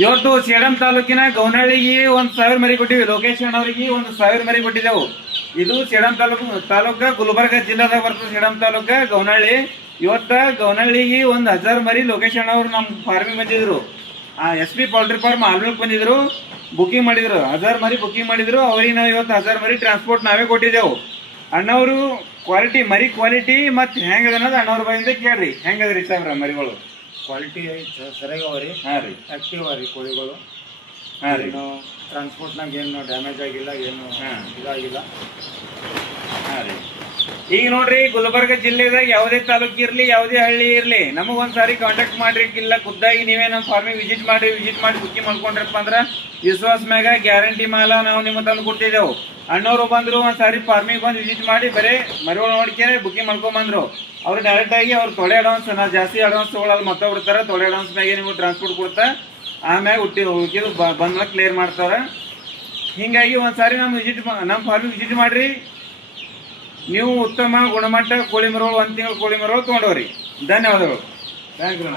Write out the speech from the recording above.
ಇವತ್ತು ಸೇಡಂ ತಾಲೂಕಿನ ಗೌನಹಳ್ಳಿಗೆ 1,000 ಮರಿ ಕೊಟ್ಟಿವಿ. ಲೋಕೇಶ್ ಅಣ್ಣವ್ರಿಗೆ 1,000 ಮರಿ ಕೊಟ್ಟಿದ್ದೆವು. ಇದು ಸೇಡಂ ತಾಲೂಕ ಗುಲ್ಬರ್ಗ ಜಿಲ್ಲಾದಾಗ ಬರ್ತದೆ. ಸೇಡಂ ತಾಲೂಕ ಗೌನಹಳ್ಳಿ. ಇವತ್ತ ಗೌನಹಳ್ಳಿಗೆ 1,000 ಮರಿ ಲೋಕೇಶ್ ಅಣ್ಣವ್ರು ನಮ್ಮ ಫಾರ್ಮಿಗೆ ಬಂದಿದ್ರು. SP ಪೌಲ್ಟ್ರಿ ಫಾರ್ಮ್ ಆಲ್ಮೇಲೆ ಬಂದಿದ್ರು, ಬುಕಿಂಗ್ ಮಾಡಿದ್ರು. 1000 ಮರಿ ಬುಕಿಂಗ್ ಮಾಡಿದ್ರು. ಅವ್ರಿಗೆ ನಾವು ಇವತ್ತು 1000 ಮರಿ ಟ್ರಾನ್ಸ್ಪೋರ್ಟ್ ನಾವೇ ಕೊಟ್ಟಿದ್ದೆವು. ಅಣ್ಣವರು ಕ್ವಾಲಿಟಿ ಮರಿ ಕ್ವಾಲಿಟಿ ಮತ್ತು ಹೆಂಗದ ಅನ್ನೋದು ಅಣ್ಣವ್ರ ಬಾಯಿಂದ ಕೇಳ್ರಿ. ಹೆಂಗದ್ರಿ ಸಾಹೇಬ್ರ ಮರಿಗಳು? ಕ್ವಾಲಿಟಿ ಸರಿಯಾಗಿ ಅವ ರೀ. ಹಾಂ ರೀ, ಆ್ಯಕ್ಟಿವ್ ಅವ ರೀ ಕೋಳಿಗಳು. ಹಾಂ ರೀ, ಏನು ಟ್ರಾನ್ಸ್ಪೋರ್ಟ್ನಾಗ ಏನು ಡ್ಯಾಮೇಜ್ ಆಗಿಲ್ಲ, ಏನು ಇದಾಗಿಲ್ಲ. ಹಾಂ ರೀ. ಈಗ ನೋಡ್ರಿ, ಗುಲ್ಬರ್ಗ ಜಿಲ್ಲೆದಾಗ ಯಾವುದೇ ತಾಲೂಕು ಇರಲಿ, ಯಾವುದೇ ಹಳ್ಳಿ ಇರಲಿ, ನಮಗೊಂದ್ಸಾರಿ ಕಾಂಟ್ಯಾಕ್ಟ್ ಮಾಡ್ರಿ. ಇಲ್ಲ ಖುದ್ದಾಗಿ ನೀವೇ ನಮ್ಮ ಫಾರ್ಮಿಗೆ ವಿಸಿಟ್ ಮಾಡಿ ಬುಕ್ಕಿಂಗ್ ಮಾಡ್ಕೊಂಡ್ರಪ್ಪ ಅಂದ್ರೆ ವಿಶ್ವಾಸ ಮ್ಯಾಗ ಗ್ಯಾರಂಟಿ ಮಾಲ ನಾವು ನಿಮ್ಮ ತಂದು ಕೊಡ್ತಿದ್ದೆವು. ಅಣ್ಣವರು ಬಂದರು, ಒಂದ್ಸಾರಿ ಫಾರ್ಮಿಗೆ ಬಂದು ವಿಸಿಟ್ ಮಾಡಿ ಬರೀ ಮರಿಗಳು ನೋಡ್ಕೇನೆ ಬುಕ್ಕಿಂಗ್ ಮಾಡ್ಕೊಂಬಂದ್ರು. ಅವ್ರು ಡೈರೆಕ್ಟಾಗಿ ಅವ್ರು ತೊಡೆ ಅಡ್ವಾನ್ಸ್, ನಾವು ಜಾಸ್ತಿ ಅಡ್ವಾನ್ಸ್ ತೊಗೊಳಲ್ಲ, ಮತ್ತೆ ಬಿಡ್ತಾರೆ. ತೊಡೆ ಅಡ್ವಾನ್ಸ್ ಮ್ಯಾಗೆ ನೀವು ಟ್ರಾನ್ಸ್ಪೋರ್ಟ್ ಕೊಡ್ತಾ ಆಮ್ಯಾಗ ಉಳ್ಕಿದು ಬಂದ್ಮೇಲೆ ಕ್ಲಿಯರ್ ಮಾಡ್ತಾರೆ. ಹೀಗಾಗಿ ಒಂದ್ಸಾರಿ ನಮ್ಮ ಫಾರ್ಮಿಗೆ ವಿಸಿಟ್ ಮಾಡಿರಿ. ನೀವು ಉತ್ತಮ ಗುಣಮಟ್ಟ ಕೋಳಿ ಮರಿಗಳು 1 ತಿಂಗಳು ಕೋಳಿ ಮರಿಗಳು ತೊಗೊಂಡವ್ರಿ. ಧನ್ಯವಾದಗಳು. Thank you.